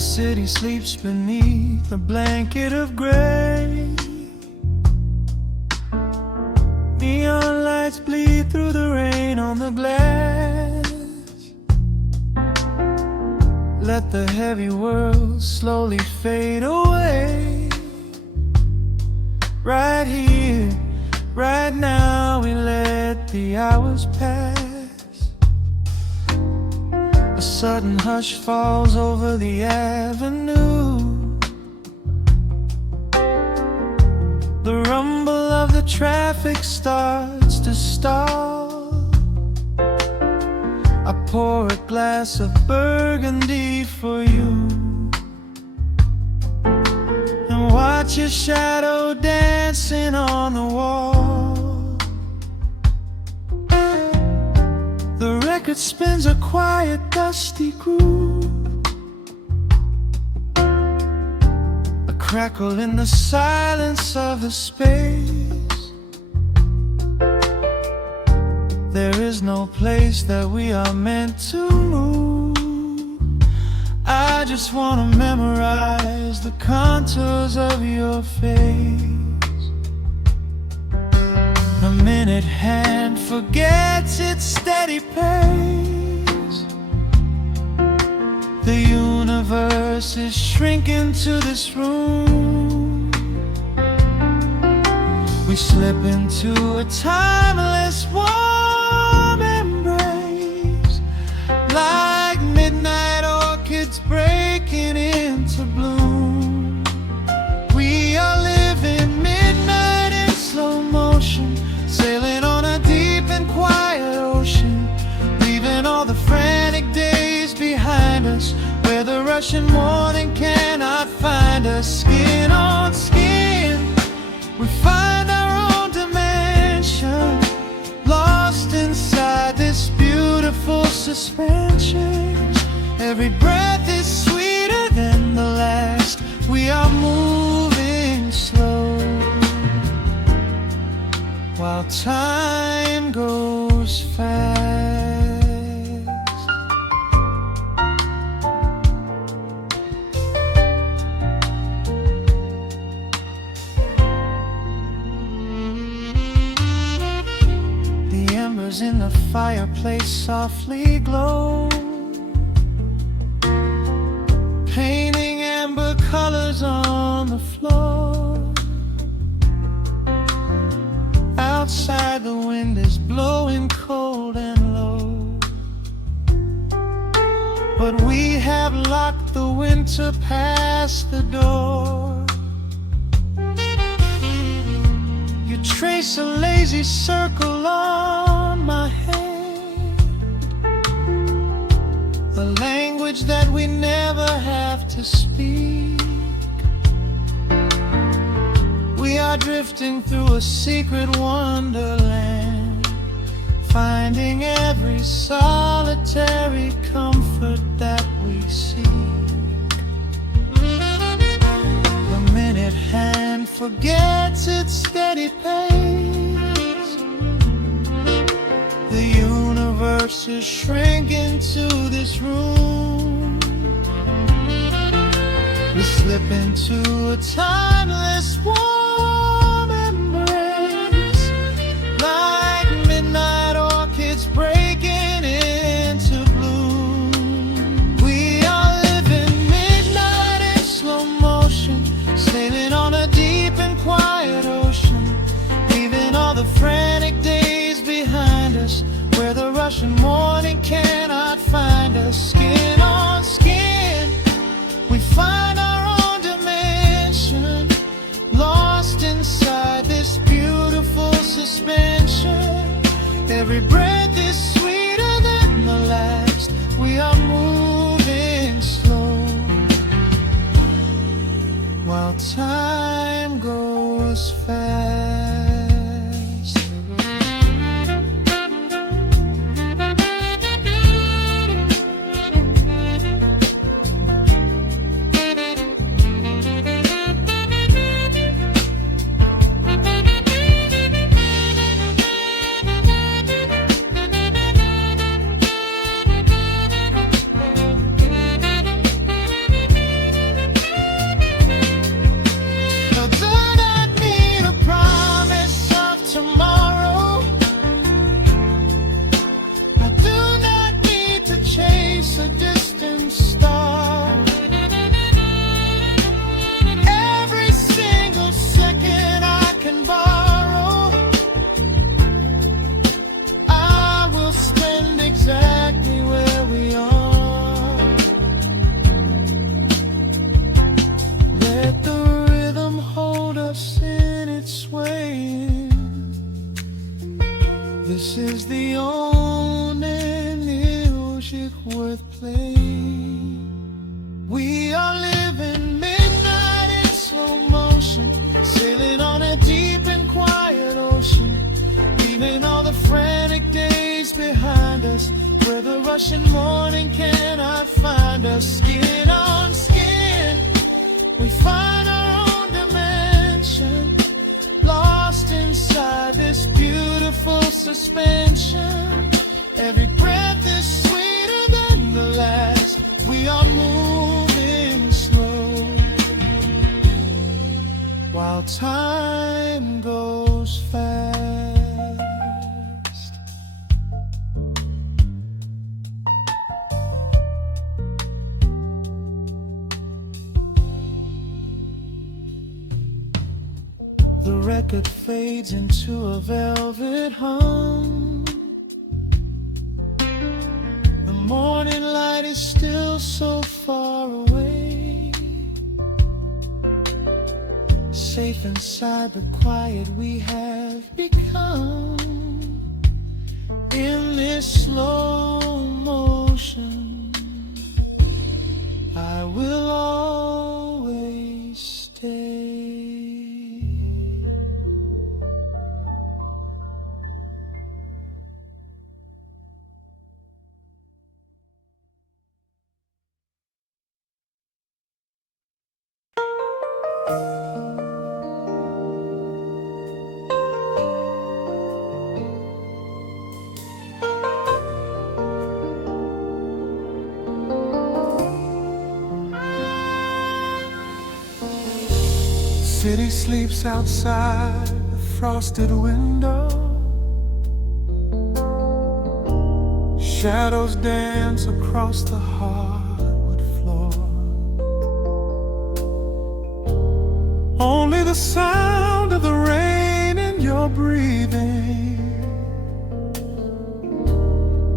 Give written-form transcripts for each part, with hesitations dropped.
The city sleeps beneath a blanket of gray. Neon lights bleed through the rain on the glass. Let the heavy world slowly fade away. Right here, right now, we let the hours pass. A sudden hush falls over the avenue. The rumble of the traffic starts to stall. I pour a glass of burgundy for you and watch your shadow dancing on the wall. The record spins a quiet, dusty groove, a crackle in the silence of the space. There is no place that we are meant to move. I just wanna memorize the contours of your face. The minute hand forgets its steady pace. The universe is shrinking to this room. We slip into a timeless warm embrace, like midnight orchids breaking into bloom. We are living midnight in slow motion, sailing on a deep and quiet ocean, leaving all the frantic days behind us, where the rushing morning cannot find us. Skin on skin, we find our own dimension, lost inside this beautiful suspension. Every breath is sweeter than the last. We are moving slow, while time goes fast. The embers in the fireplace softly glow, painting amber colors on the floor. Outside the wind is blowing cold and low, but we have locked the winter past the door. You trace a lazy circle on my hand, a language that we never have to speak. We are drifting through a secret wonderland, finding every solitary comfort that we seek. The minute hand forgets its steady pace. The universe is shrinking to this room. We slip into a timeless warm embrace, like midnight orchids breaking into bloom. We are living midnight in slow motion, sailing on a deep and quiet ocean, leaving all the frantic days behind us, where the rushing morning cannot find us. Skin on skin, we find our own dimension, lost inside this beautiful suspension. Every breath is sweeter than the last. We are moving slow, while time goes fast. We are living midnight in slow motion, sailing on a deep and quiet ocean, leaving all the frantic days behind us, where the rushing morning cannot find us. Skin on skin, we find our own dimension, lost inside this beautiful suspension. Every breath is sweeter than the last. We are moving slow, while time goes fast. The record fades into a velvet hum. The morning light is still so far away. Safe inside the quiet we have become. In this slow motion, I will always stay. City sleeps outside the frosted window. Shadows dance across the hardwood floor. Only the sound of the rain in your breathing.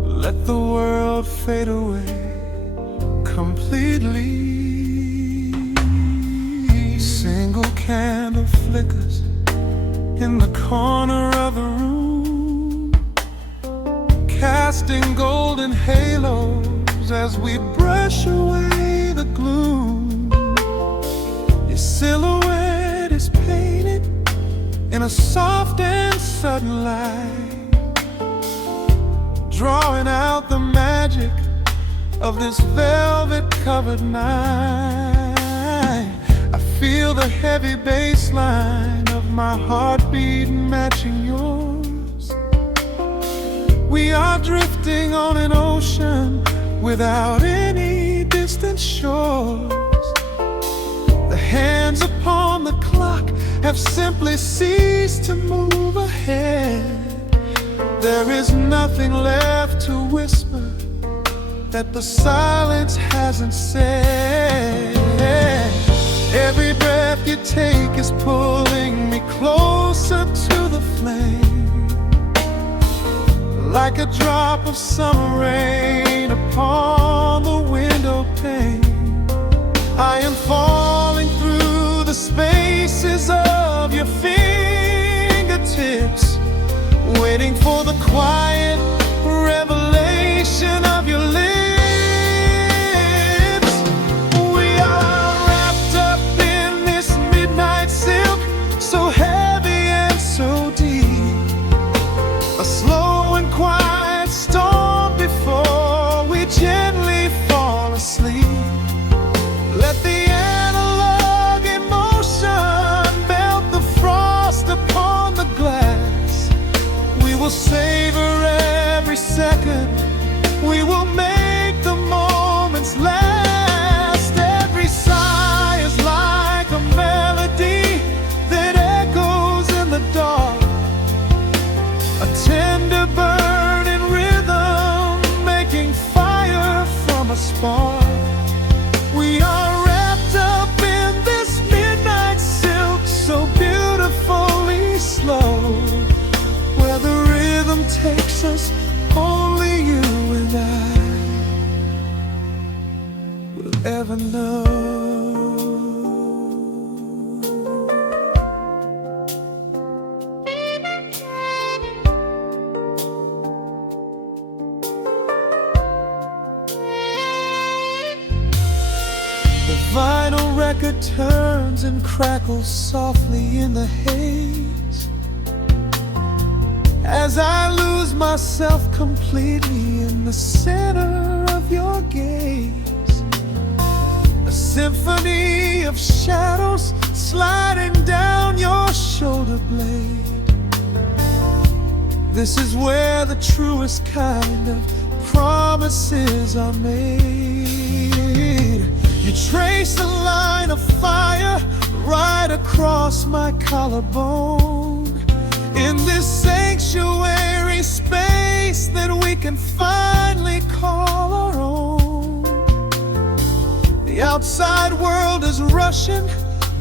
Let the world fade away completely. Single candle flickers in the corner of the room, casting golden halos as we brush away the gloom. Your silhouette is painted in a soft and sudden light, drawing out the magic of this velvet-covered night. I feel the heavy bass line of my heartbeat matching yours. We are drifting on an ocean without any distant shores. The hands upon the clock have simply ceased to move ahead. There is nothing left to whisper that the silence hasn't said. Every breath you take is pulling me closer to the flame, like a drop of summer rain upon the window pane. I am falling through the spaces of your fingertips, waiting for the quiet revelation of your lips. So heavy and so deep, a slow and quiet storm before we gently fall asleep. Let the analog emotion melt the frost upon the glass. We will savor every second, we will make the moments last. Every sigh is like a melody that echoes in the dark, a tender burning rhythm making fire from a spark. We are wrapped up in this midnight silk, so beautifully slow, where the rhythm takes us, only you and I will ever know. The vinyl record turns and crackles softly in the haze as I lose myself completely in the center of your gaze. A symphony of shadows sliding down your shoulder blade. This is where the truest kind of promises are made. You trace a line of fire right across my collarbone. In this sanctuary space that we can finally call our own. The outside world is rushing,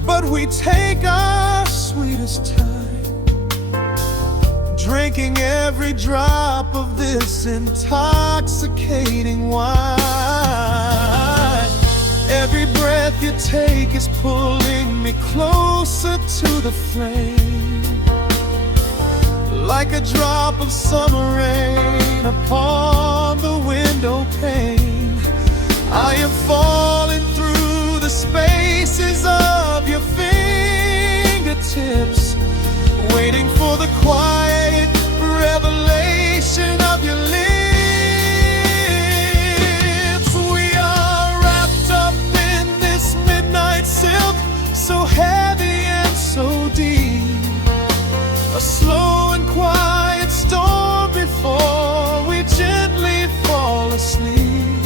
but we take our sweetest time, drinking every drop of this intoxicating wine. Every breath you take is pulling me closer to the flame, like a drop of summer rain upon the window pane. I am falling through the spaces of your fingertips, waiting for the quiet revelation of your lips. We are wrapped up in this midnight silk, so heavy and so deep. A slow and quiet storm before we gently fall asleep.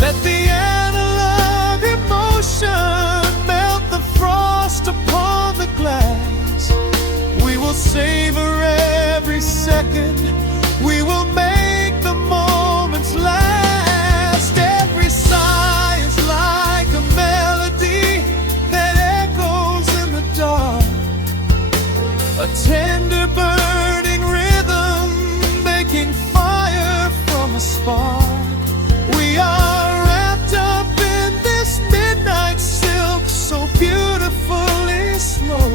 Let the analog emotion melt the frost upon the glass. We will savor every second. We will make the moments last. Every sigh is like a melody that echoes in the dark. A tender burning rhythm making fire from a spark. We are wrapped up in this midnight silk, so beautifully slow.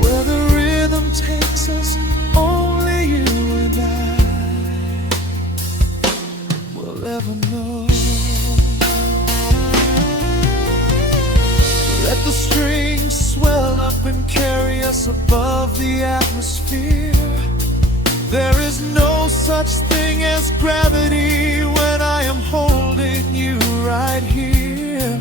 Where the rhythm takes us, only you and I will ever know. Let the strings swell up and carry us above the atmosphere. There is no such thing as gravity when I am holding you right here.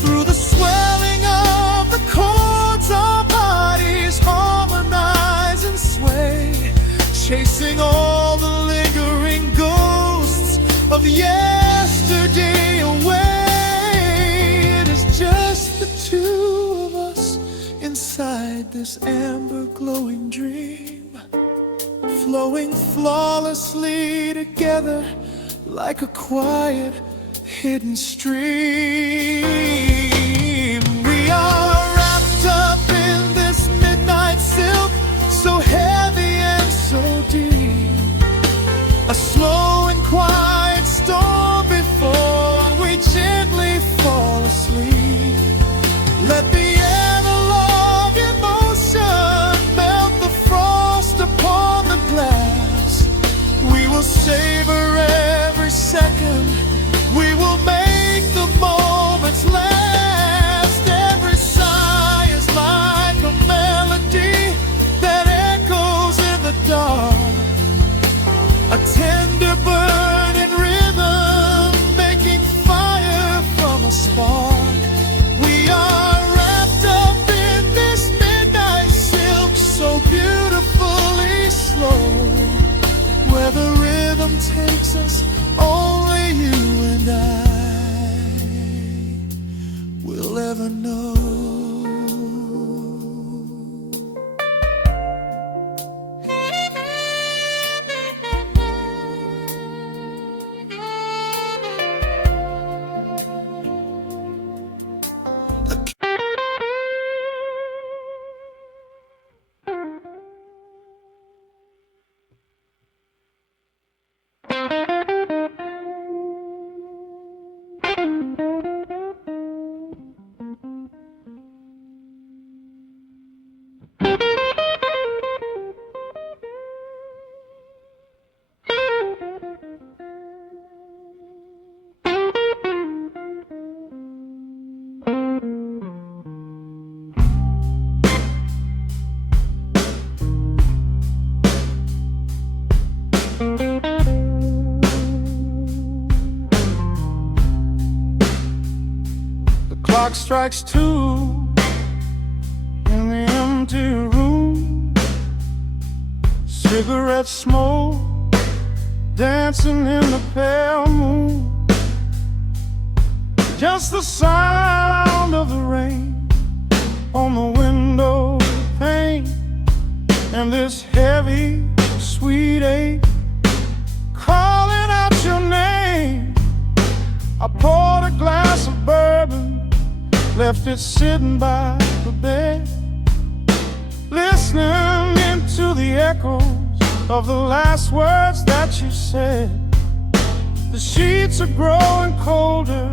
Through the swelling of the chords, our bodies harmonize and sway, chasing all the lingering ghosts of yesterday away. It is just the two of us inside this amber glowing dream, flowing flawlessly together like a quiet hidden stream. We are wrapped up in this midnight silk, so heavy and so deep. A slow and quiet storm before we gently fall asleep. Let the analog emotion melt the frost upon the glass. We will savor every second. We will make the moments last. Every sigh is like a melody that echoes in the dark. A tender burning rhythm making fire from a spark. We are wrapped up in this midnight silk, so beautifully slow. Where the rhythm takes us, only you and I will ever know. Clock strikes 2 in the empty room. Cigarette smoke dancing in the pale moon. Just the sound of the rain on the window pane, and this heavy, sweet ache calling out your name. I poured a glass of bourbon, left it sitting by the bed, listening into the echoes of the last words that you said. The sheets are growing colder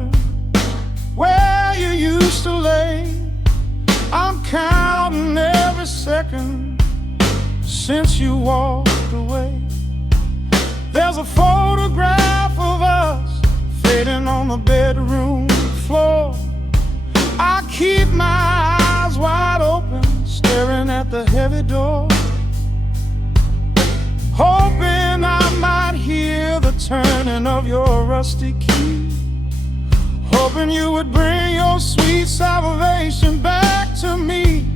where you used to lay. I'm counting every second since you walked away. There's a photograph of us fading on the bedroom floor. I keep my eyes wide open, staring at the heavy door, hoping I might hear the turning of your rusty key, hoping you would bring your sweet salvation back to me.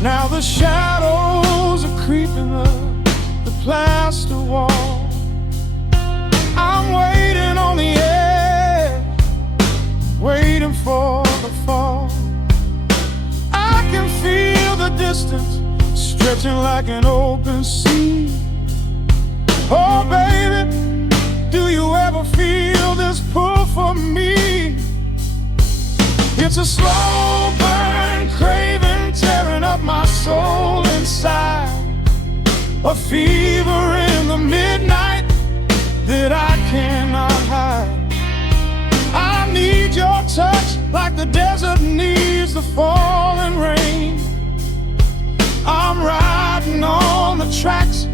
Now the shadows are creeping up the plaster wall. I'm waiting on the edge, waiting for the fall. I can feel the distance stretching like an open sea. Oh baby, do you ever feel this pull for me? It's a slow burn craving tearing up my soul inside, a fever in the midnight that I cannot hide. I need your touch like the desert needs the falling rain. I'm riding on the tracks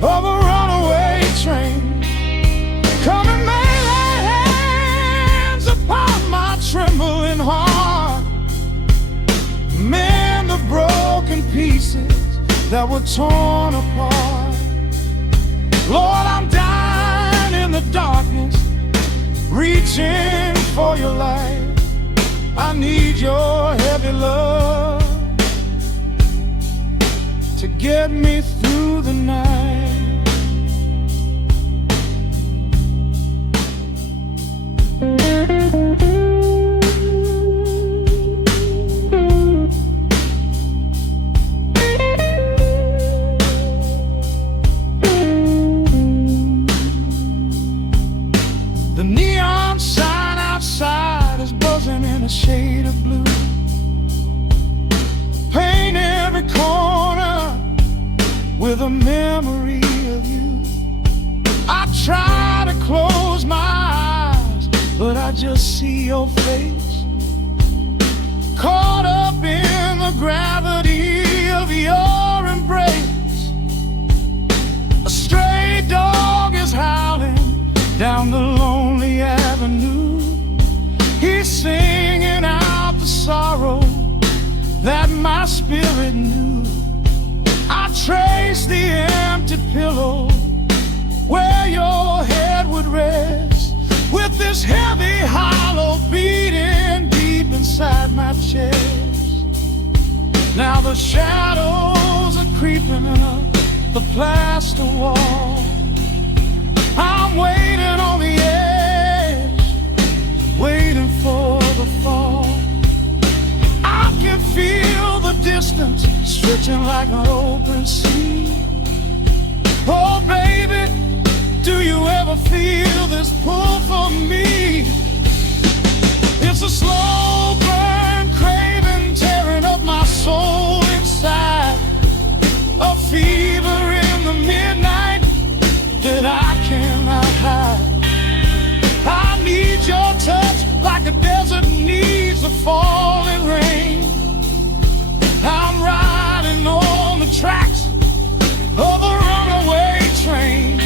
of a runaway train. Come and lay hands upon my trembling heart, mend the broken pieces that were torn apart. Lord, I'm dying in the darkness, reaching for your light. I need your heavy love to get me through the night. The neon sign outside is buzzing in a shade of blue. Paint every corner with a memory of you. I try to close my eyes, but I just see your face, caught up in the gravity of your embrace. A stray dog is howling down the lonely avenue. He's singing out the sorrow that my spirit knew. I trace the empty pillow where your head would rest, with this heavy hollow beating deep inside my chest. Now the shadows are creeping up the plaster wall. I'm waiting on the edge, waiting for the fall. I can feel the distance stretching like an open sea. Oh baby, do you ever feel this pull for me? It's a slow burn craving tearing up my soul inside, a fever in the midnight that I cannot hide. I need your touch like a desert needs a falling rain. I'm riding on the tracks of a runaway train.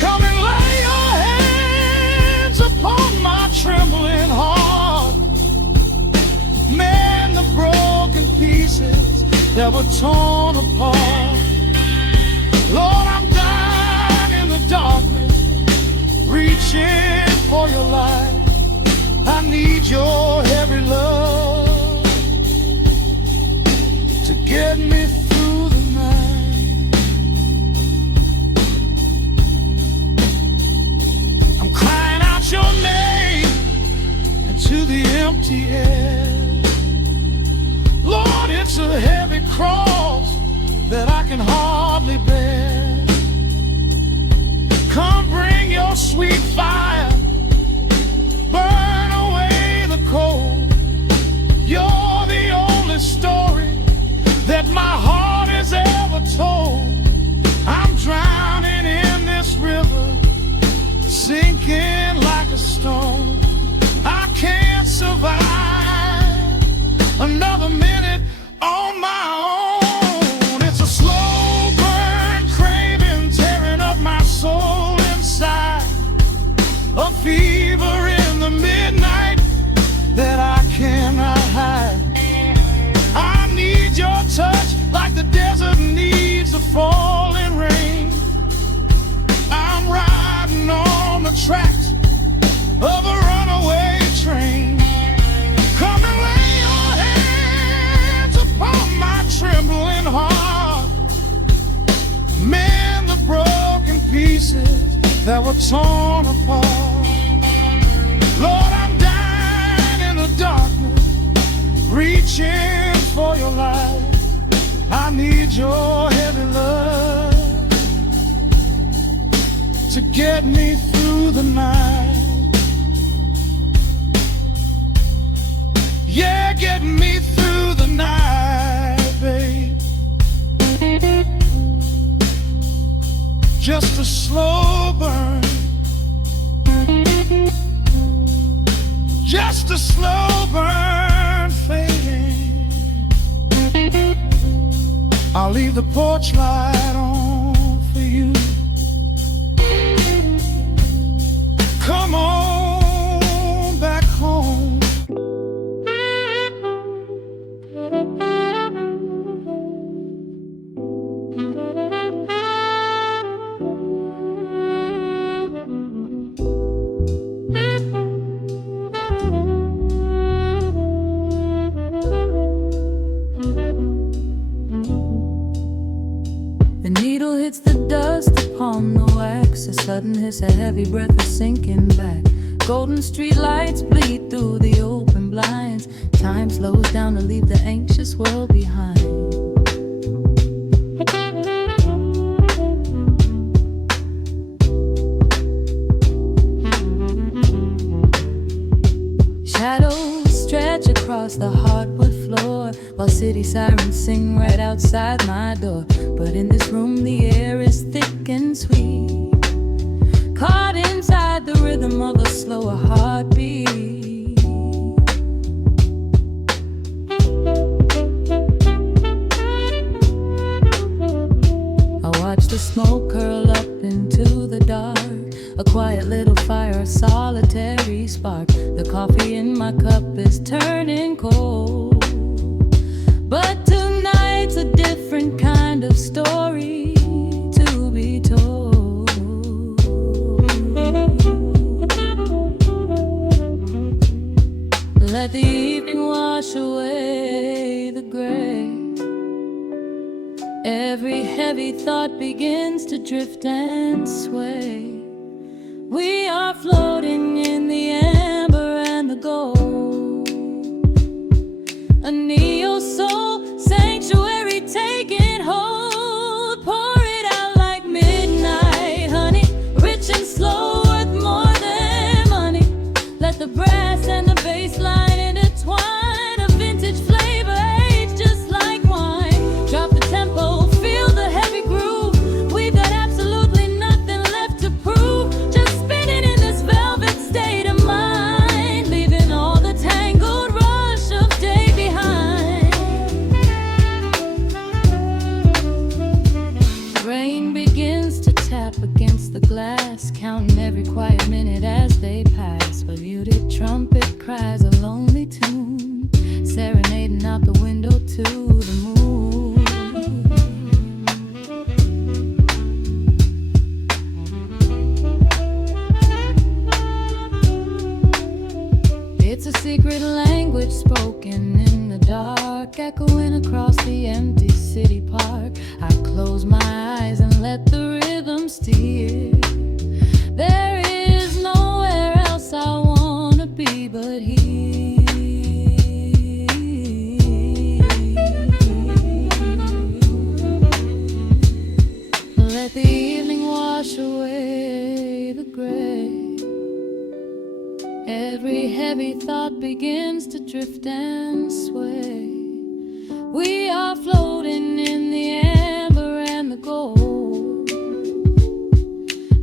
Come and lay your hands upon my trembling heart, mend the broken pieces that were torn apart. Lord, I'm dying in the darkness, reaching for your light. empty head. Lord, it's a heavy cross that I can hardly bear. Come bring your sweet fire, burn away the cold. You're the only story that my heart has ever told. I'm drowning in this river, sinking like a stone. I can't survive another minute on my own. It's a slow burn craving, tearing up my soul inside. A fever in the midnight that I cannot hide. I need your touch like the desert needs the falling rain. I'm riding on the tracks of a runaway train. Come and lay your hands upon my trembling heart. Mend the broken pieces that were torn apart. Lord, I'm dying in the darkness, reaching for your light. I need your heavy love to get me through the night. Yeah, get me through the night, babe. Just a slow burn, just a slow burn fading. I'll leave the porch light on for you. Come on back home. The needle hits the dust upon the wax. A sudden hiss, a heavy breath, a sinking back. Golden street lights bleed through the open blinds. Time slows down to leave the anxious world behind. Shadows stretch across the hardwood floor, while city sirens sing right outside my door. But in this room the air is thick and sweet, caught inside the rhythm of a slower heartbeat. I watch the smoke curl up into the dark, a quiet little fire, a solitary spark. The coffee in my cup is turning cold, but tonight's a different kind of story to be told. Let the evening wash away the gray. Every heavy thought begins to drift and sway. We are floating in the amber and the gold, a neo-soul sanctuary taking hold. Pour it out like midnight honey, rich and slow, worth more than money. Let the brass and the bass line intertwine, a vintage flavor aged just like wine. Drop the tempo, feel the heavy groove. We've got absolutely nothing left to prove. Just spinning in this velvet state of mind, leaving all the tangled rush of day behind. Rain begins to tap against the glass, counting every quiet minute as they pass. A muted trumpet cries a lonely tune, serenading out the window to the moon. It's a secret language spoken in the dark, echoing across the empty city park. I close my eyes and let the rhythm steer. There is nowhere else I wanna be but here. Every heavy thought begins to drift and sway. We are floating in the amber and the gold.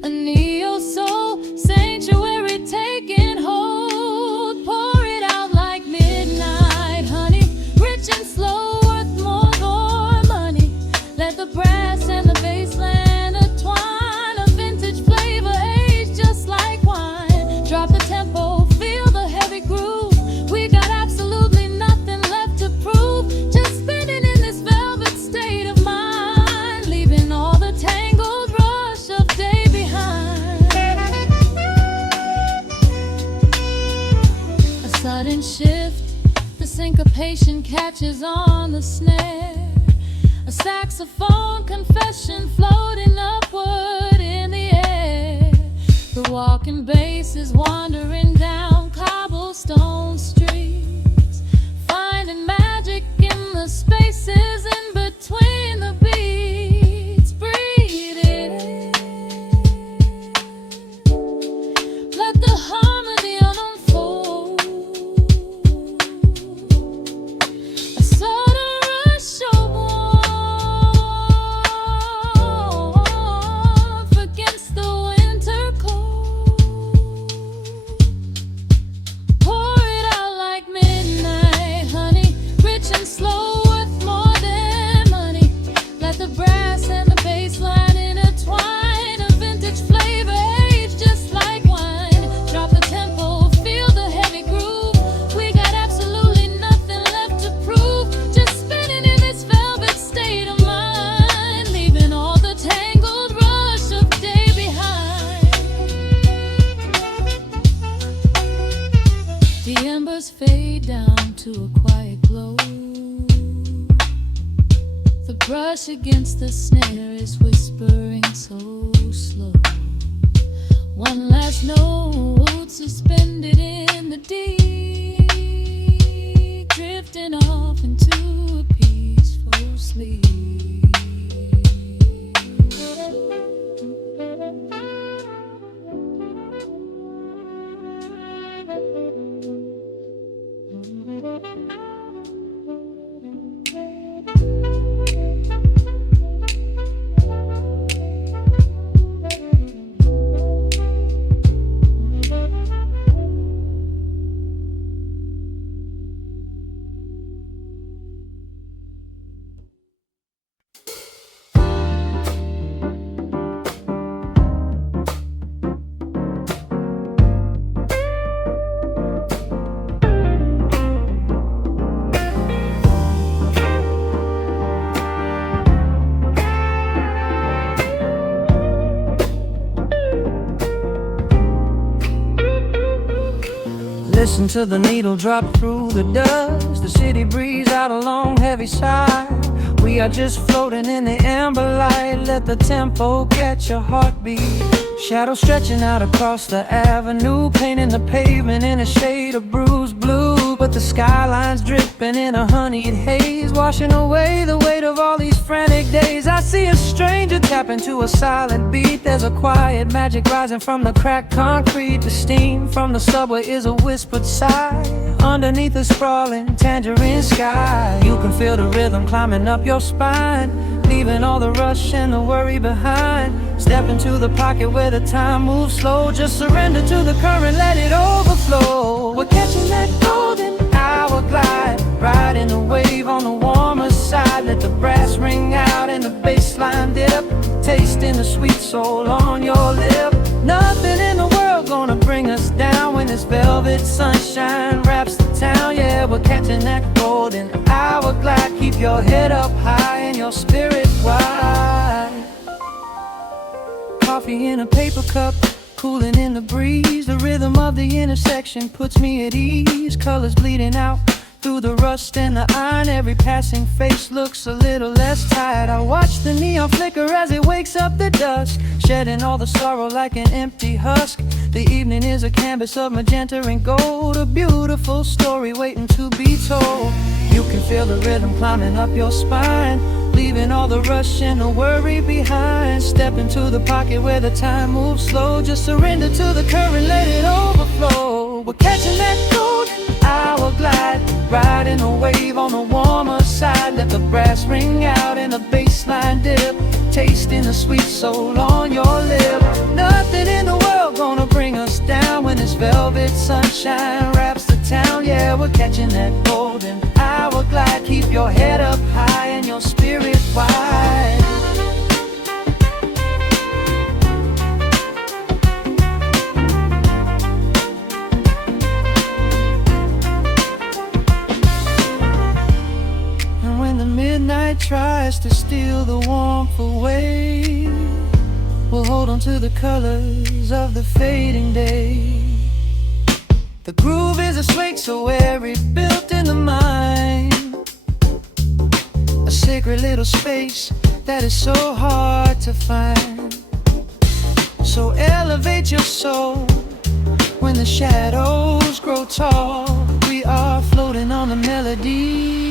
A neo-soul sanctuary taking hold. Pour it out like midnight honey, rich and slow, worth more money. Let the brass and the bass land entwine. A vintage flavor aged just like wine. Drop the tempo, feel the heavy groove. We got absolutely nothing left to prove. Just spinning in this velvet state of mind, leaving all the tangled rush of day behind. A sudden shift, the syncopation catches on the snare. A saxophone confession floating upward in the air. The walking bass is wandering down cobblestone streets, finding magic in the spaces in between the beats. Breathe it in, let the harmony unfold. A sudden rush of warmth against the winter cold. Pour it out like midnight honey, rich and slow, worth more than money. Let the brass and the bass line intertwine. A vintage flavor aged just like wine. Drop the tempo, feel the heavy groove. We got absolutely nothing left to prove. Just spinning in this velvet state of mind, leaving all the tangled rush of day behind. The embers fade down to a quiet glow. The brush against the snare is whispering so slow. One last note suspended in the deep, drifting off into a peaceful sleep. Listen to the needle drop through the dust. The city breeze out a long heavy sigh. We are just floating in the amber light. Let the tempo catch your heartbeat. Shadows stretching out across the avenue, painting the pavement in a shade of bruised blue. But the skyline's dripping in a honeyed haze, washing away the weight of all these frantic days. I see a stranger tap into a silent beat. There's a quiet magic rising from the cracked concrete. The steam from the subway is a whispered sigh underneath the sprawling tangerine sky. You can feel the rhythm climbing up your spine, leaving all the rush and the worry behind. Step into the pocket where the time moves slow. Just surrender to the current, let it overflow. We're catching that golden hour glide, riding the wave on the warmer side. Let the brass ring out and the bass line dip, tasting the sweet soul on your lip. Nothing in the world gonna bring us down when this velvet sunshine wraps the town. Yeah, we're catching that golden hour glide. Keep your head up high and your spirit wide. Coffee in a paper cup, cooling in the breeze. The rhythm of the intersection puts me at ease. Colors bleeding out through the rust and the iron. Every passing face looks a little less tired. I watch the neon flicker as it wakes up the dusk, shedding all the sorrow like an empty husk. The evening is a canvas of magenta and gold, a beautiful story waiting to be told. You can feel the rhythm climbing up your spine, leaving all the rush and the worry behind. Step into the pocket where the time moves slow. Just surrender to the current, let it overflow. We're catching that golden hour glide, riding a wave on the warmer side. Let the brass ring out and the bass line dip, tasting the sweet soul on your lip. Nothing in the world gonna bring us down when this velvet sunshine wraps the town. Yeah, we're catching that golden hour glide. Keep your head up high and your spirit wide. Midnight tries to steal the warmth away, we'll hold on to the colors of the fading day. The groove is a swing so airy, built in the mind, a sacred little space that is so hard to find. So elevate your soul when the shadows grow tall. We are floating on the melody,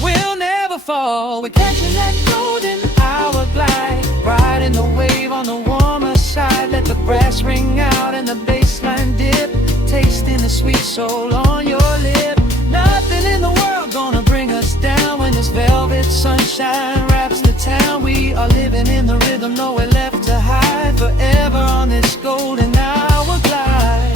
we'll never fall. We're catching that golden hour glide, riding the wave on the warmer side. Let the brass ring out and the bass line dip, tasting the sweet soul on your lip. Nothing in the world gonna bring us down when this velvet sunshine wraps the town. We are living in the rhythm, nowhere left to hide, forever on this golden hour glide.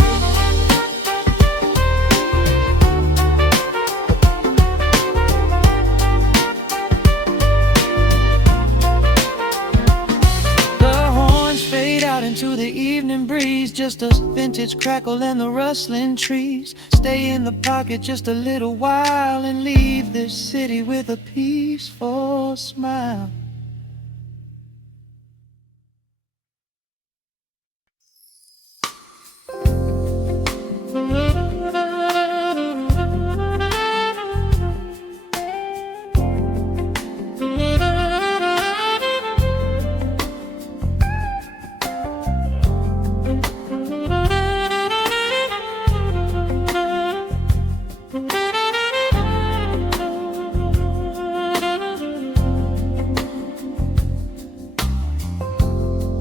Into the evening breeze, just a vintage crackle and the rustling trees. Stay in the pocket just a little while and leave this city with a peaceful smile.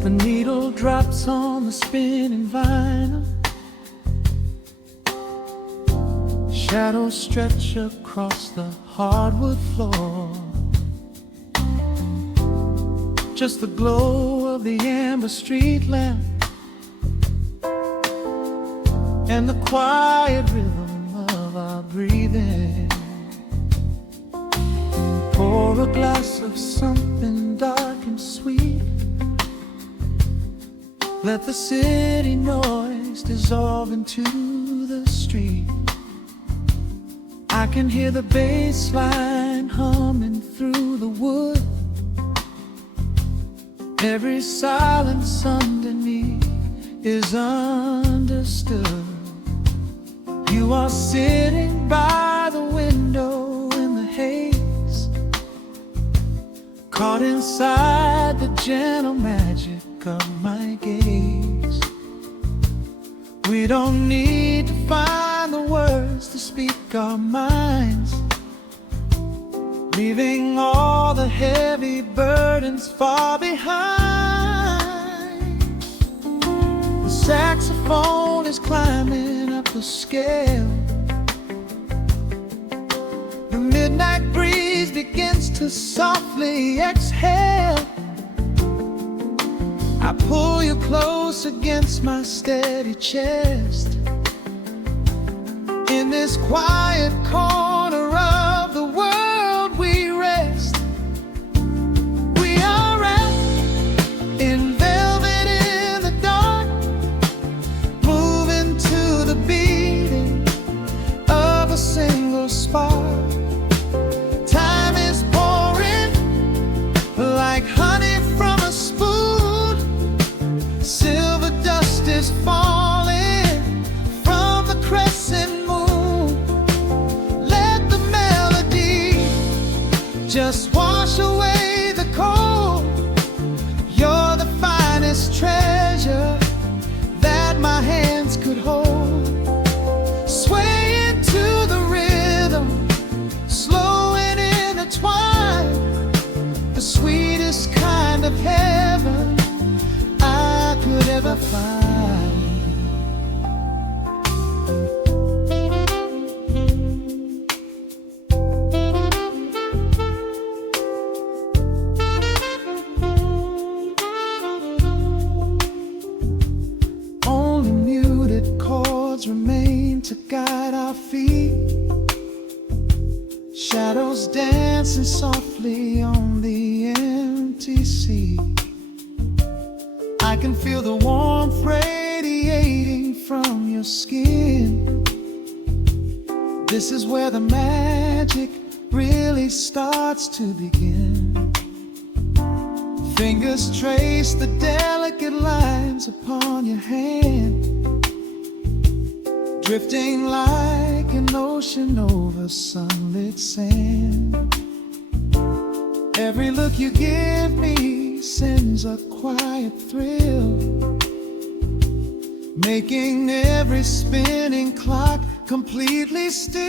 The needle drops on the spinning vinyl, shadows stretch across the hardwood floor. Just the glow of the amber street lamp and the quiet rhythm of our breathing. Pour a glass of something dark and sweet, let the city noise dissolve into the street. I can hear the bass line humming through the wood, every silence underneath is understood. You are sitting by the window in the haze, caught inside the gentle magic of my gaze. We don't need to find the words to speak our minds, leaving all the heavy burdens far behind. The saxophone is climbing up the scale, the midnight breeze begins to softly exhale. I pull you close against my steady chest. In this quiet corner of the world we rest. We are wrapped in velvet in the dark, moving to the beating of a single spark. Time is pouring like honey from a spoon. Silver dust is falling from the crescent moon. Let the melody just wash away the cold. You're the finest treasure that my hands could hold. Sway into the rhythm, slow and intertwined, the sweetest kind of heaven I could ever find. to guide our feet, shadows dancing softly on the empty sea. I can feel the warmth radiating from your skin. This is where the magic really starts to begin. Fingers trace the delicate lines upon your hand, drifting like an ocean over sunlit sand. Every look you give me sends a quiet thrill, making every spinning clock completely still.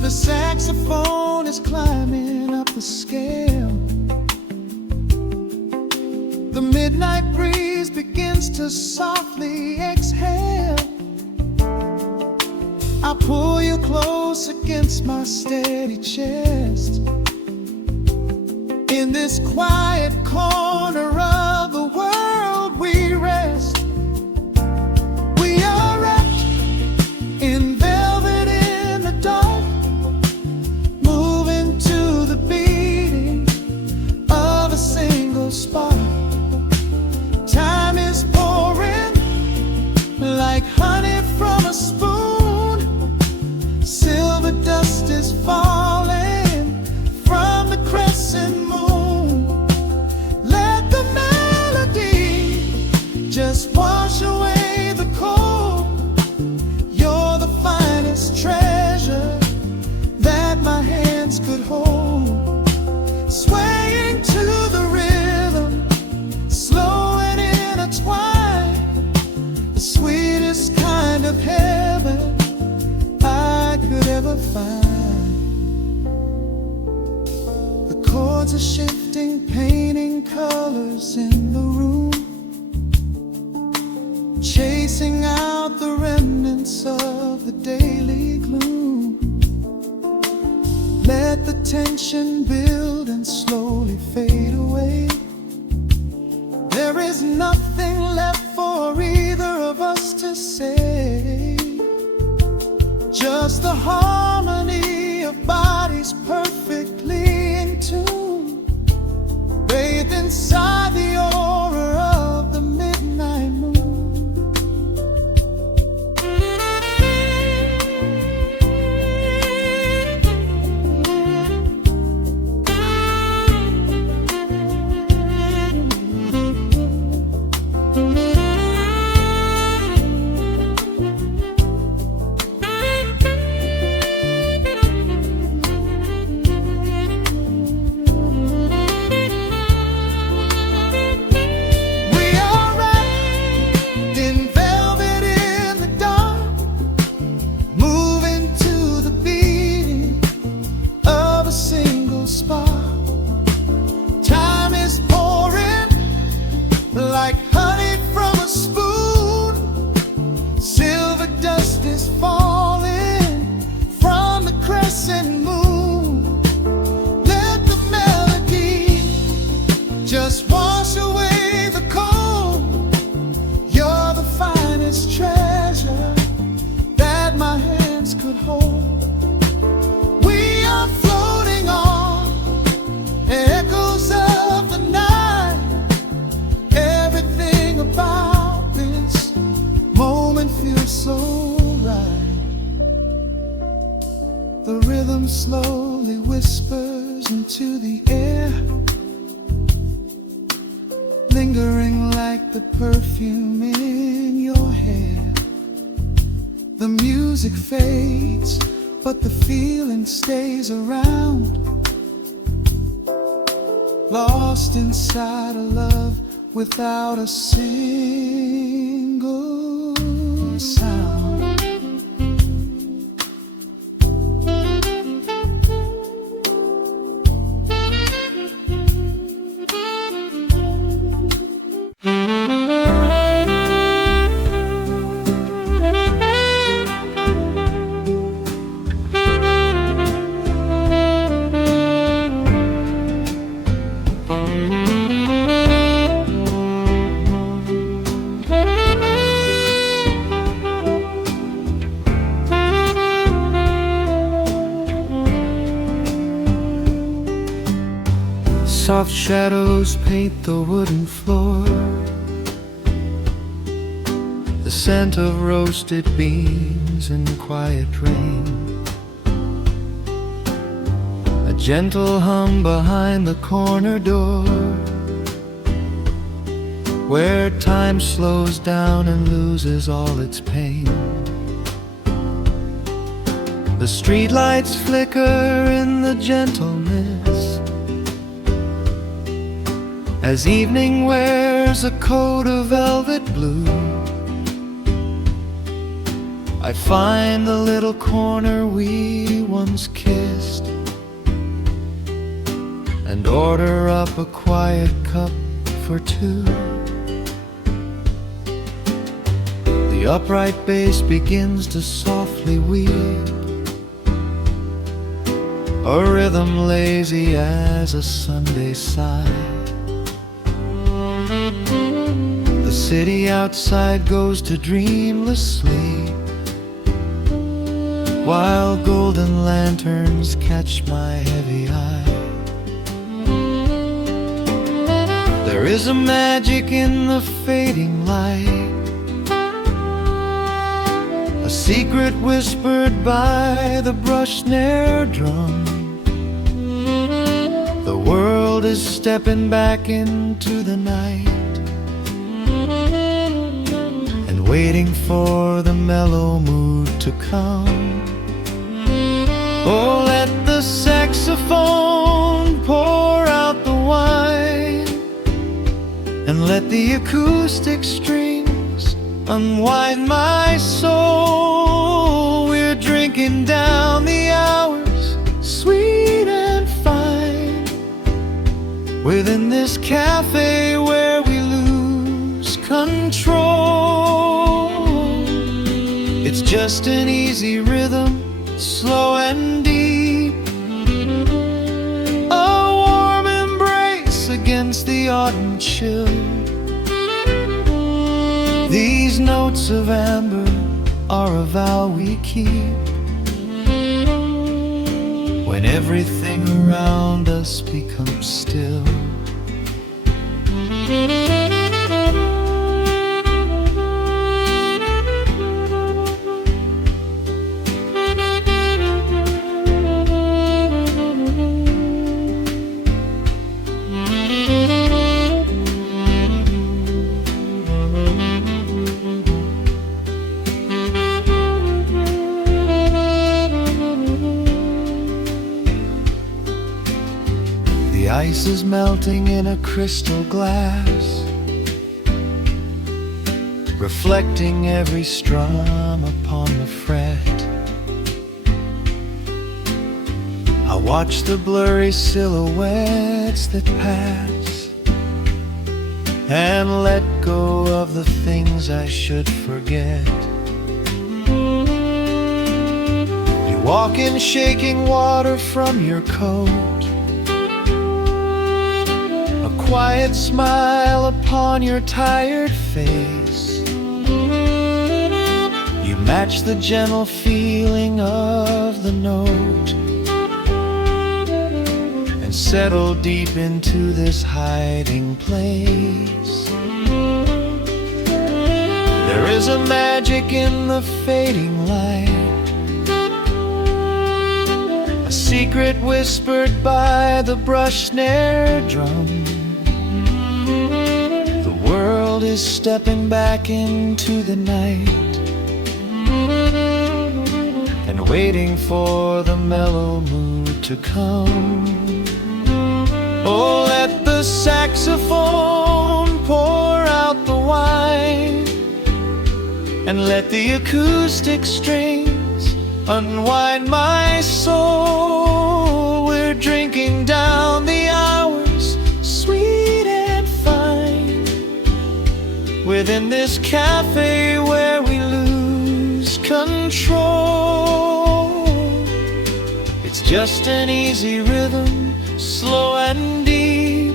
The saxophone is climbing up the scale. The midnight breeze begins to softly exhale. I pull you close against my steady chest. In this quiet corner of the world we rest. We are wrapped in velvet in the dark, moving to the beating of a single spark. Time is pouring like honey from a spoon. Silver dust is falling from the crescent moon. Let the melody just wash away the cold. You're the finest treasure that my hands could hold. Swaying to the rhythm, slow and intertwined, the sweetest kind of heaven I could ever find. The chords are shifting, painting colors in the room, chasing out the remnants of the daily gloom. Let the tension build and slowly fade away. There is nothing left for either of us to say. Just the harmony of bodies perfectly in tune, bathed inside the aura of the midnight moon. Like honey from a spoon, silver dust is falling from the crescent moon. Let the melody just wash away the cold. You're the finest treasure that my hands could hold. We are floating on echoes of the night. Everything about this moment feels so right. The rhythm slowly whispers into the air, lingering like the perfume in your hair. The music fades, but the feeling stays around, lost inside a love without a single sound. Soft shadows paint the wooden floor. The scent of roasted beans and quiet rain. A gentle hum behind the corner door, where time slows down and loses all its pain. The streetlights flicker in the gentle mist, as evening wears a coat of velvet blue. I find the little corner we once kissed, and order up a quiet cup for two. The upright bass begins to softly weep, a rhythm lazy as a Sunday sigh. The city outside goes to dreamless sleep, while golden lanterns catch my heavy eye. There is a magic in the fading light, a secret whispered by the brush snare drum. The world is stepping back into the night and waiting for the mellow mood to come. Oh, let the saxophone pour out the wine, and let the acoustic strings unwind my soul. We're drinking down the hours, sweet and fine, within this cafe where we lose control. It's just an easy rhythm, slow and deep, a warm embrace against the autumn chill. These notes of amber are a vow we keep, when everything around us becomes still. The ice is melting in a crystal glass, reflecting every strum upon the fret. I watch the blurry silhouettes that pass, and let go of the things I should forget. You walk in shaking water from your coat, quiet smile upon your tired face. You match the gentle feeling of the note, and settle deep into this hiding place. There is a magic in the fading light, a secret whispered by the brush snare drum. The world is stepping back into the night and waiting for the mellow mood to come. Oh, let the saxophone pour out the wine, and let the acoustic strings unwind my soul. We're drinking down the hours, sweet and fine, within this cafe where we lose control. It's just an easy rhythm, slow and deep,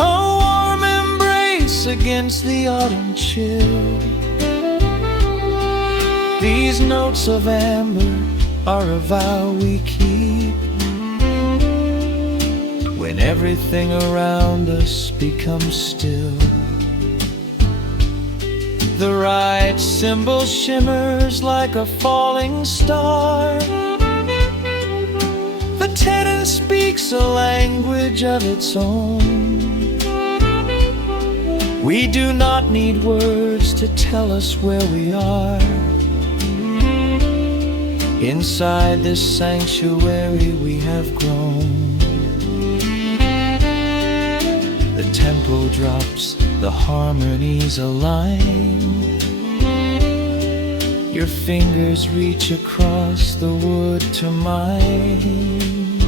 a warm embrace against the autumn chill. These notes of amber are a vow we keep, everything around us becomes still. The right cymbal shimmers like a falling star. The tenor speaks a language of its own. We do not need words to tell us where we are. Inside this sanctuary we have grown. The tempo drops, the harmonies align. Your fingers reach across the wood to mine.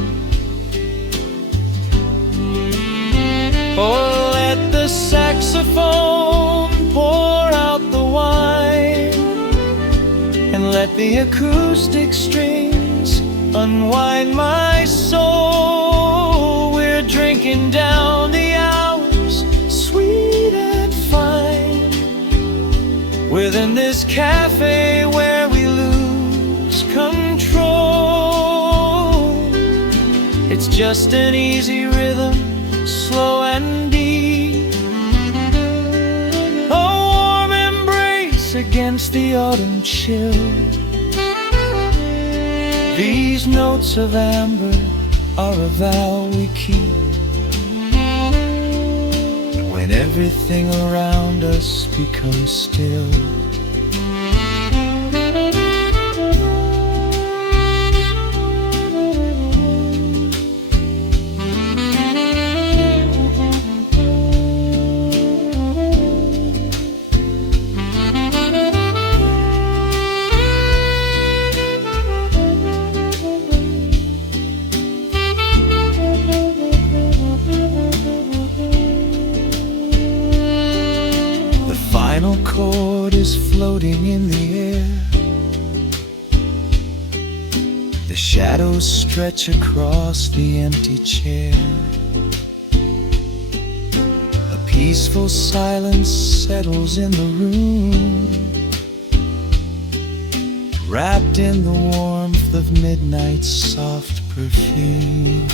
Oh, let the saxophone pour out the wine, and let the acoustic strings unwind my soul. We're drinking down the hours, sweet and fine, within this cafe where we lose control. It's just an easy rhythm, slow and deep, a warm embrace against the autumn chill. These notes of amber are a vow we keep when everything around us becomes still. The final chord is floating in the air. The shadows stretch across the empty chair. A peaceful silence settles in the room, wrapped in the warmth of midnight's soft perfume.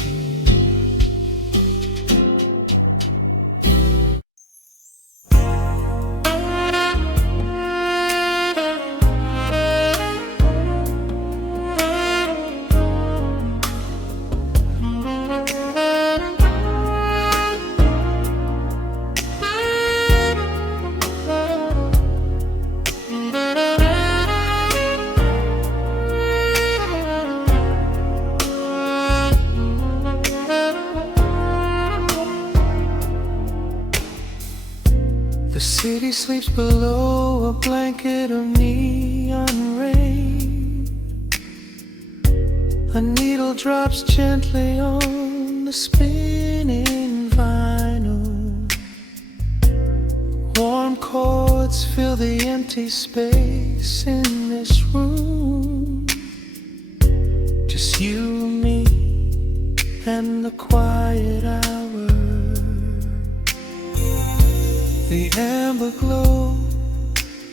The city sleeps below a blanket of neon rain. A needle drops gently on the spinning vinyl. Warm chords fill the empty space in this room. Just you, me, and the quiet hour. The amber glow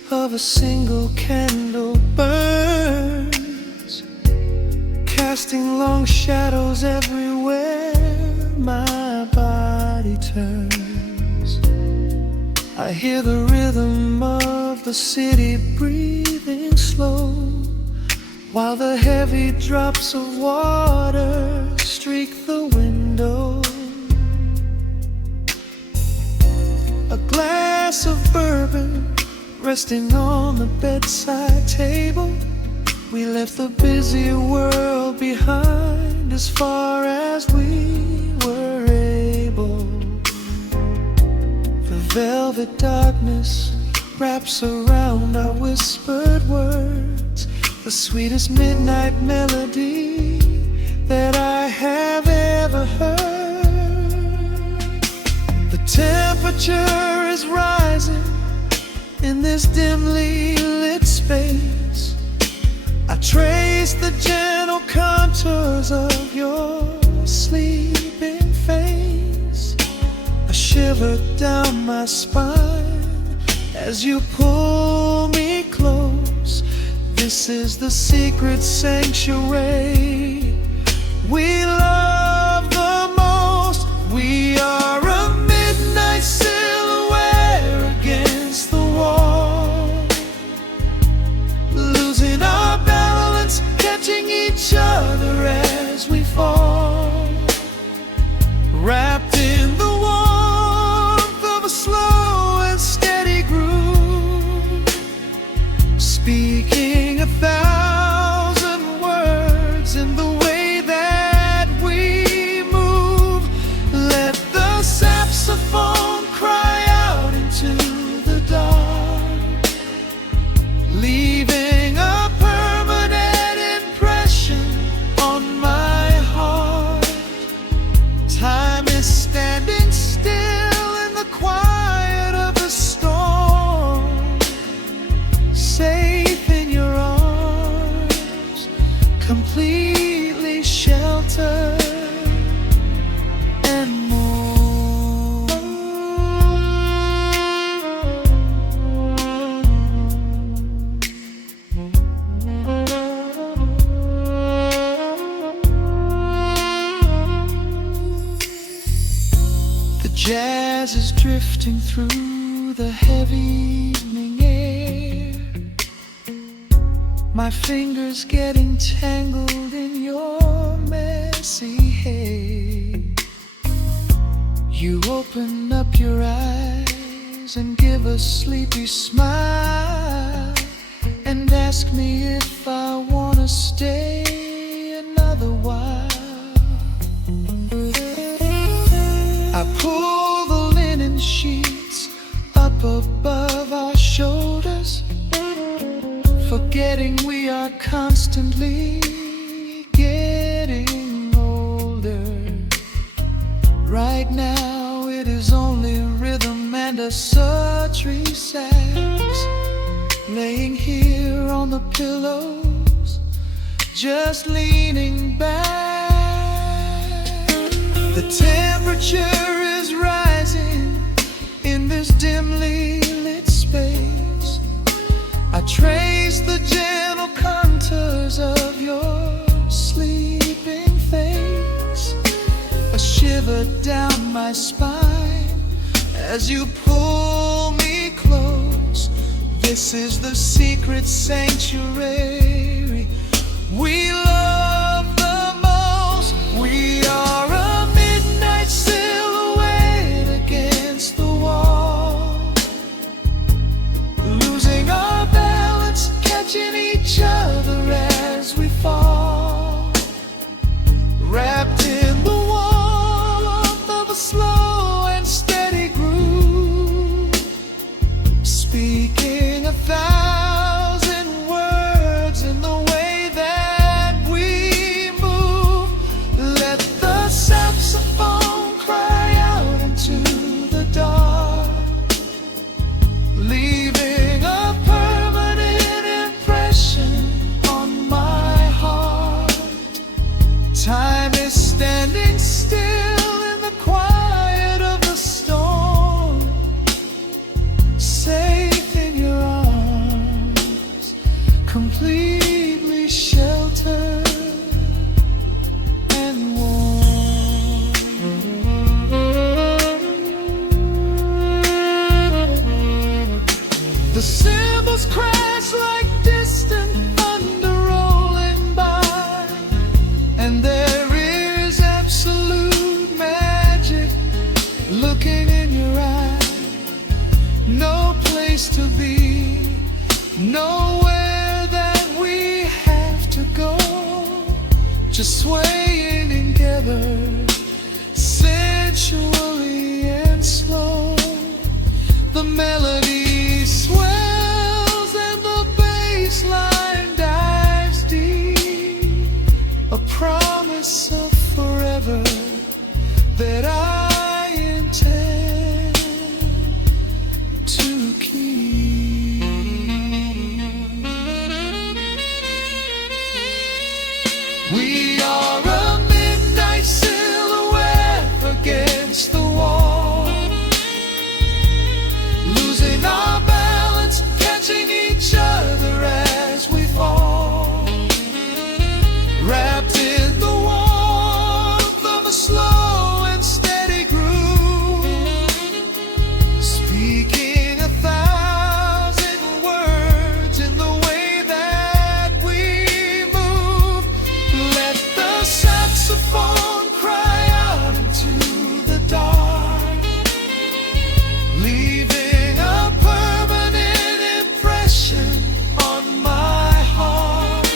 of a single candle burns, casting long shadows everywhere my body turns. I hear the rhythm of the city breathing slow, while the heavy drops of water streak the window. A glass of bourbon resting on the bedside table. We left the busy world behind as far as we were able. The velvet darkness wraps around our whispered words, the sweetest midnight melody that I have ever heard. The temperature is rising in this dimly lit space. I trace the gentle contours of your sleeping face. A shiver down my spine as you pull me close. This is the secret sanctuary we love the most. drifting through the heavy evening air, my fingers getting tangled in your messy hair. You open up your eyes and give a sleepy smile and ask me if I wanna stay another while. I pull the linen sheets up above our shoulders, forgetting we are constantly getting older. Right now it is only rhythm and a sultry sax, laying here on the pillows, just leaning back. The temperature is rising in this dimly lit space. I trace the gentle contours of your sleeping face, a shiver down my spine as you pull me close. This is the secret sanctuary we love the most. We are a midnight silhouette against the wall, losing our balance, catching each other as we fall, wrapped in the warmth of a slow and steady groove, speaking 1,000 words in the way that we move. Let the saxophone cry out into the dark, leaving a permanent impression on my heart. Time is standing still in the quiet of the storm, safe in your arms, completely sheltered and warm. The cymbals crash like distant thunder rolling by, and there is absolute magic looking in your eyes. No place to be, nowhere that we have to go, just swaying together, sensually and slow. The melody swells and the bass line dives deep, a promise of forever that I intend to keep. We are a midnight silhouette against the wall, losing our balance, catching each other as we fall, wrapped in the warmth of a slow and steady groove, speaking 1,000 words in the way that we move. Let the saxophone cry out into the dark, leaving a permanent impression on my heart.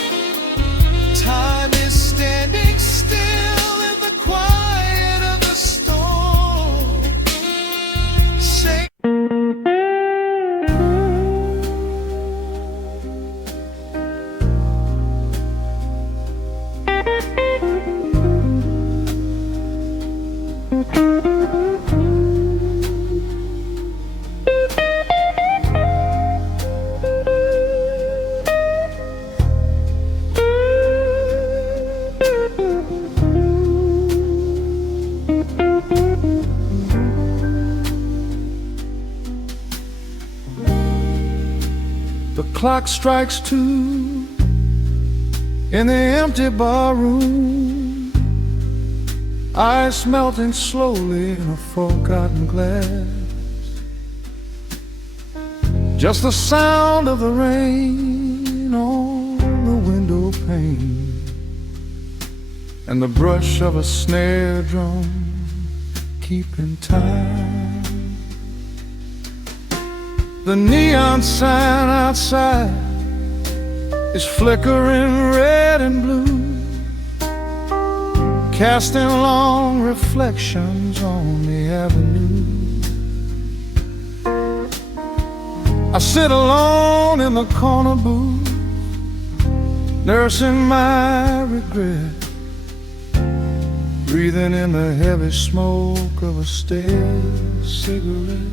Time is standing still in the quiet of the storm. Say the clock strikes 2 in the empty bar room, ice melting slowly in a forgotten glass. just the sound of the rain on the window pane, and the brush of a snare drum keeping time. The neon sign outside is flickering red and blue, casting long reflections on the avenue. I sit alone in the corner booth, nursing my regret, breathing in the heavy smoke of a stale cigarette.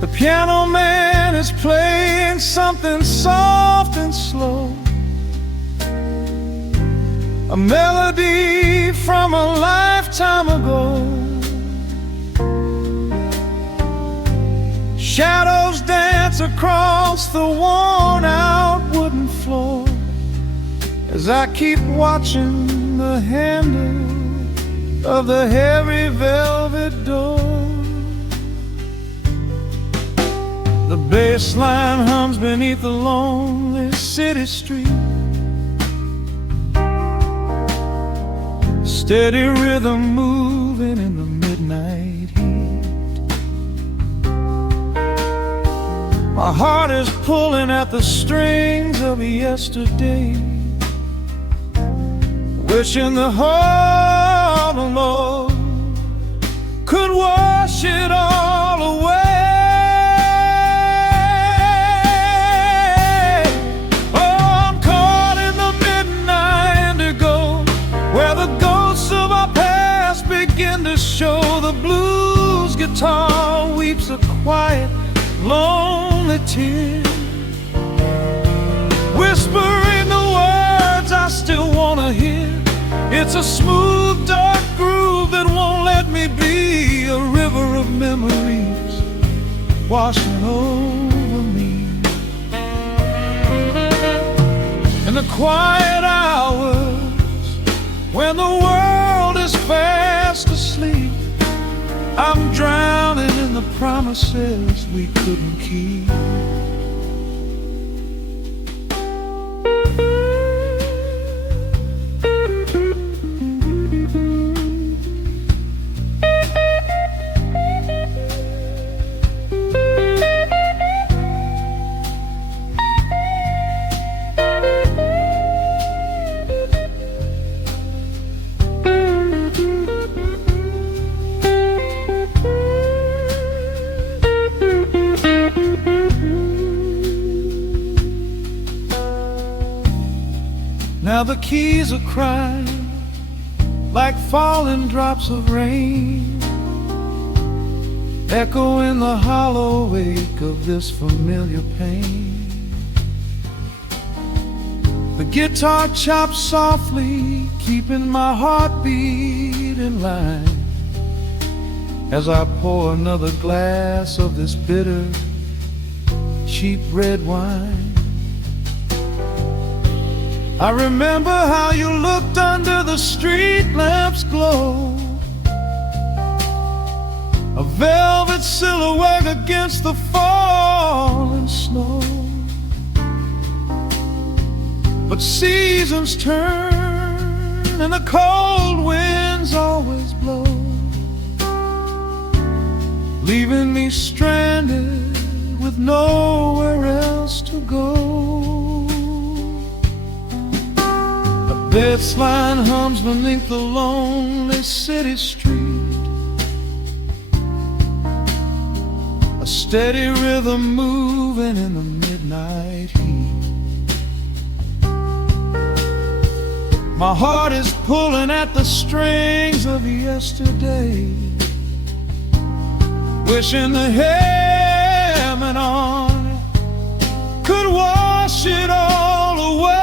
The piano man is playing something soft and slow, a melody from a lifetime ago. Shadows dance across the worn-out wooden floor as I keep watching the handle of the heavy velvet door. The bass line hums beneath the lonely city street, steady rhythm moving in the midnight heat. My heart is pulling at the strings of yesterday, wishing the heart alone could wash it all away. Show the blues guitar weeps a quiet, lonely tear, whispering the words I still wanna hear. It's a smooth, dark groove that won't let me be, a river of memories washing over me. In the quiet hours when the world is fast asleep, I'm drowning in the promises we couldn't keep. Now the keys are crying like falling drops of rain, echo in the hollow wake of this familiar pain. The guitar chops softly, keeping my heartbeat in line, as I pour another glass of this bitter, cheap red wine. I remember how you looked under the street lamp's glow, a velvet silhouette against the falling snow. But seasons turn and the cold winds always blow, leaving me stranded with nowhere else to go. Bass line hums beneath the lonely city street, a steady rhythm moving in the midnight heat. My heart is pulling at the strings of yesterday, wishing the hammer on it could wash it all away.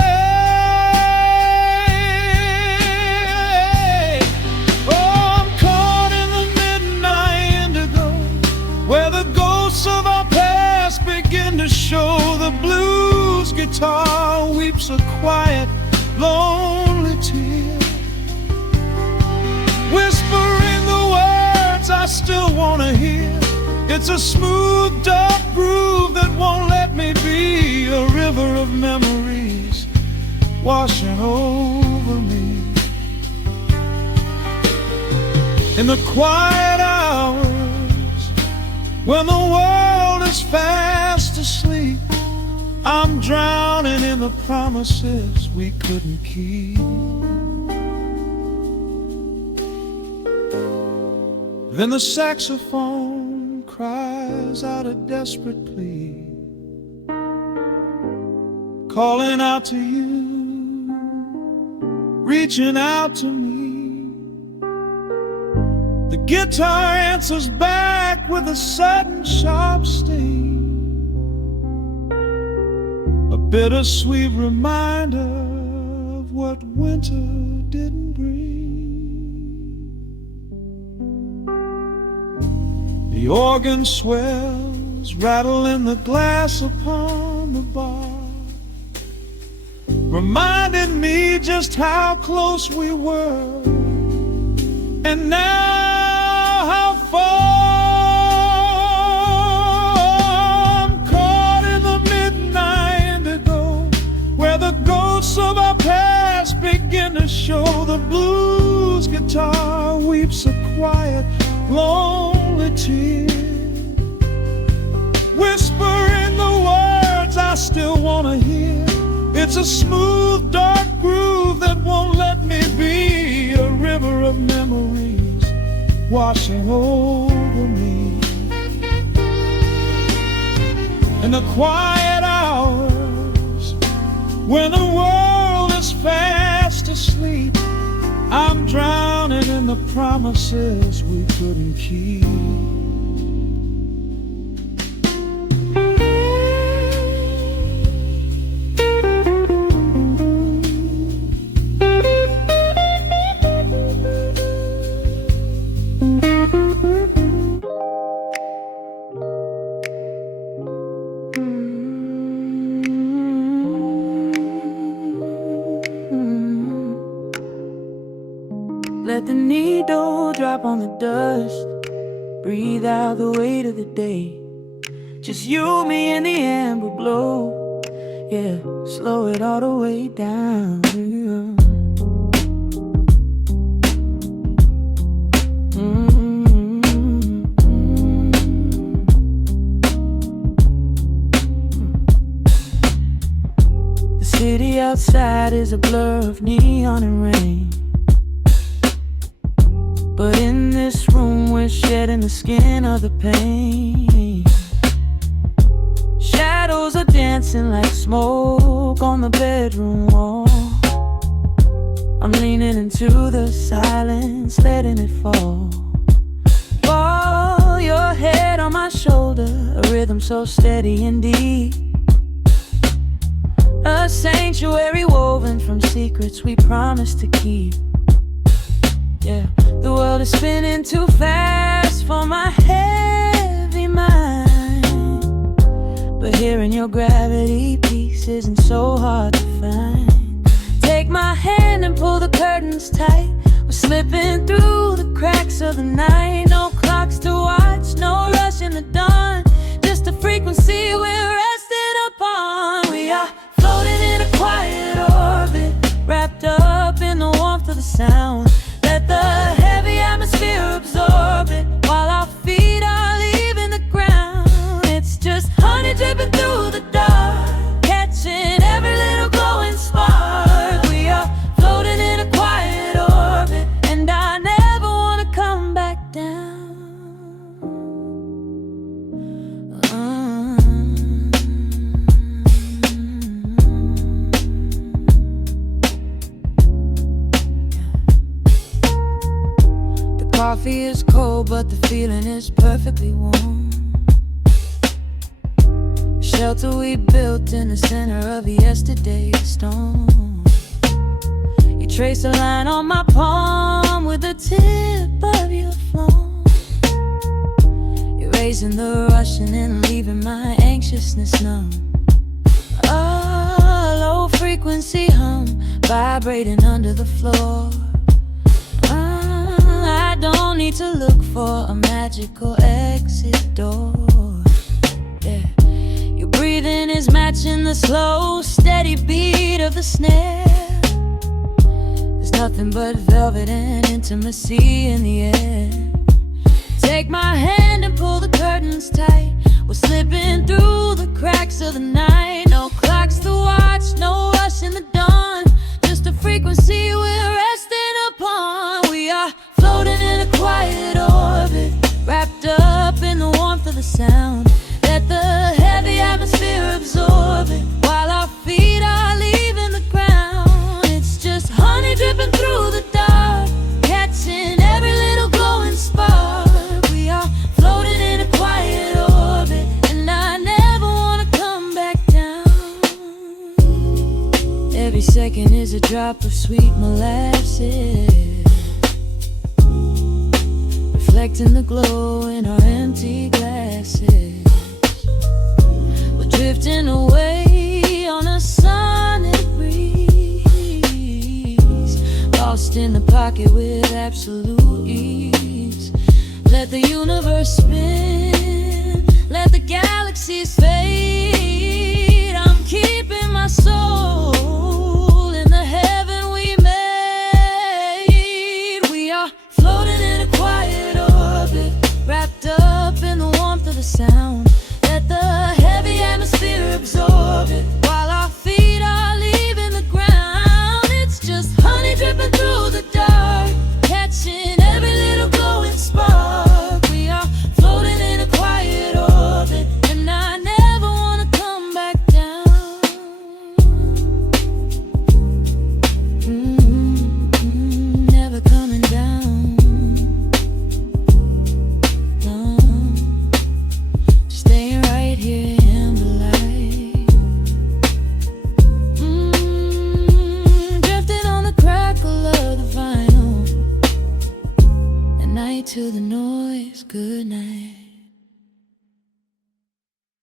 To show the blues guitar weeps a quiet, lonely tear, whispering the words I still wanna hear. It's a smooth, dark groove that won't let me be. A river of memories washing over me. In the quiet hours, when the world is fast asleep, I'm drowning in the promises we couldn't keep. Then the saxophone cries out a desperate plea, calling out to you, reaching out to me. The guitar answers back with a sudden sharp sting, a bittersweet reminder of what winter didn't bring. The organ swells, rattling the glass upon the bar, reminding me just how close we were, and now how far. I'm caught in the midnight indigo, where the ghosts of our past begin to show. The blues guitar weeps a quiet, lonely tear, whispering the words I still want to hear. It's a smooth, dark groove that won't let me be. A river of memories washing over me. In the quiet hours, when the world is fast asleep, I'm drowning in the promises we couldn't keep. Let the needle drop on the dust, breathe out the weight of the day. Just you, me, and the amber glow. Yeah, slow it all the way down. The city outside is a blur of neon and rain, but in this room we're shedding the skin of the pain. Shadows are dancing like smoke on the bedroom wall. I'm leaning into the silence, letting it fall. Fall, your head on my shoulder, a rhythm so steady and deep. A sanctuary woven from secrets we promised to keep. Yeah, the world is spinning too fast for my heavy mind, but hearing your gravity piece isn't so hard to find. Take my hand and pull the curtains tight. We're slipping through the cracks of the night. No clocks to watch, no rush in the dawn, just a frequency we're resting upon. We are floating in a quiet orbit, wrapped up in the warmth of the sound. Let the heavy atmosphere absorb it, while our feet are leaving the ground. It's just honey dripping through the dark, catching every little glowing spark. We are floating in a quiet orbit, and I never want to come back down. Coffee is cold, but the feeling is perfectly warm. Shelter we built in the center of yesterday's storm. You trace a line on my palm with the tip of your phone, erasing the rushing and leaving my anxiousness numb. A low frequency hum vibrating under the floor. I don't need to look for a magical exit door. Yeah, your breathing is matching the slow, steady beat of the snare. There's nothing but velvet and intimacy in the air. Take my hand and pull the curtains tight. We're slipping through the cracks of the night. No clocks to watch, no rush in the dawn. Just a frequency we're resting upon. We are floating in a quiet orbit, wrapped up in the warmth of the sound. Let the heavy atmosphere absorb it, while our feet are leaving the ground. It's just honey dripping through the dark, catching every little glowing spark. We are floating in a quiet orbit, and I never wanna come back down. Every second is a drop of sweet molasses, reflecting the glow in our empty glasses. We're drifting away on a sonic breeze, lost in the pocket with absolute ease. Let the universe spin, let the galaxies fade.